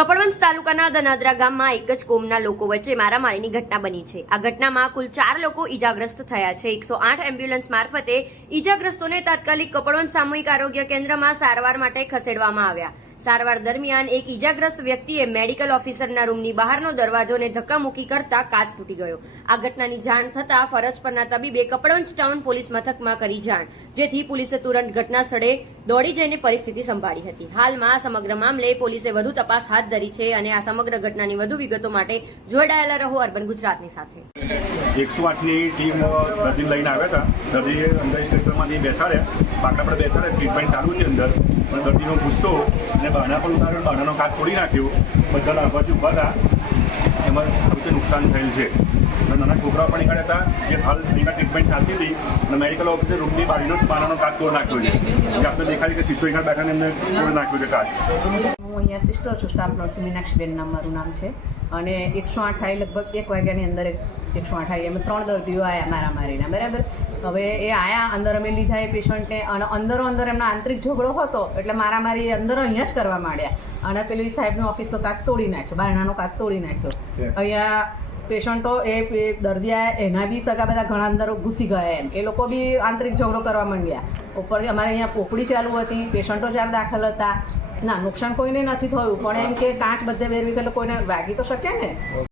કપડવંજ તાલુકાના ધનાદરા ગામમાં એક જ કોમના લોકો વચ્ચે મારામારીની ઘટના બની છે। આ ઘટનામાં કુલ 4 લોકો ઈજાગ્રસ્ત થયા છે। 108 એમ્બ્યુલન્સ મારફતે ઈજાગ્રસ્તોને તાત્કાલિક કપડવંજ સામૂહિક આરોગ્ય કેન્દ્રમાં સારવાર માટે ખસેડવામાં આવ્યા। સારવાર દરમિયાન એક ઈજાગ્રસ્ત વ્યક્તિએ મેડિકલ ઓફિસરના રૂમની બહારનો દરવાજોને ધક્કા મૂકી કરતા કાચ તૂટી ગયો। આ ઘટનાની જાણ થતાં ફરજ પરના તબીબે કપડવંજ ટાઉન પોલીસ મથકમાં કરી જાણ, જેથી પોલીસે તુરંત ઘટના સ્થળે દોડી જઈને પરિસ્થિતિ સંભાળી હતી। હાલમાં સમગ્ર મામલે પોલીસે વધુ તપાસ હાથ ધરી છે અને આ સમગ્ર ઘટનાની વધુ વિગતો માટે જોડાયેલા રહો અર્બન ગુજરાતની સાથે। 108ની ટીમ દર્દી લઈને આવ્યા હતા। દર્દી અંદર સ્ટેશનમાંથી બેસાડ્યા, બાકડા પર બેસાડ્યા, ટ્રીટમેન્ટ ચાલુ છે અંદર, અને દર્દીનો ગુસ્સો અને બહાના પર ઉતાર્યો, બહાનાનો કાચ તોડી નાખ્યો। બધા લાભાર્થી ઊભા હતા, એમાં બધું નુકસાન થયેલ છે। નાના છોકરાઓ પણ નીકળ્યા હતા, જે હાલ એના ટ્રીટમેન્ટ ચાલતી હતી, અને મેડિકલ ઓફિસર રૂમની બહારનો કાચ તોડ નાખ્યો છે, જે આપણે દેખાય કે સીધો એના બેઠાને એમને તોડ નાખ્યો છે કાચ। હું અહીંયા સિસ્ટર છું, સ્ટાફ નર્સ મીનાક્ષીબેન મારું નામ છે, અને 108 આવી લગભગ 1 વાગ્યાની અંદર 108 આવી અમે 3 દર્દીઓ આવ્યા મારામારીના, બરાબર। હવે એ આવ્યા, અંદર અમે લીધા એ પેશન્ટને, અને અંદર એમનો આંતરિક ઝઘડો હતો એટલે મારામારી અંદર અહીંયા જ કરવા માંડ્યા, અને પેલી સાહેબનો ઓફિસનો કાચ તોડી નાખ્યો, બારણાનો કાચ તોડી નાખ્યો। અહીંયા પેશન્ટો એ દર્દી આવ્યા, એના બી સગા બધા ઘણા અંદર ઘૂસી ગયા, એમ એ લોકો બી આંતરિક ઝઘડો કરવા માંડ્યા। ઉપરથી અમારે અહીંયા પોપડી ચાલુ હતી, પેશન્ટો 4 દાખલ હતા। ના, નુકસાન કોઈને નથી થયું, પણ એમ કે કાચ બધે વેરવી એટલે કોઈને વાગી તો શકે ને।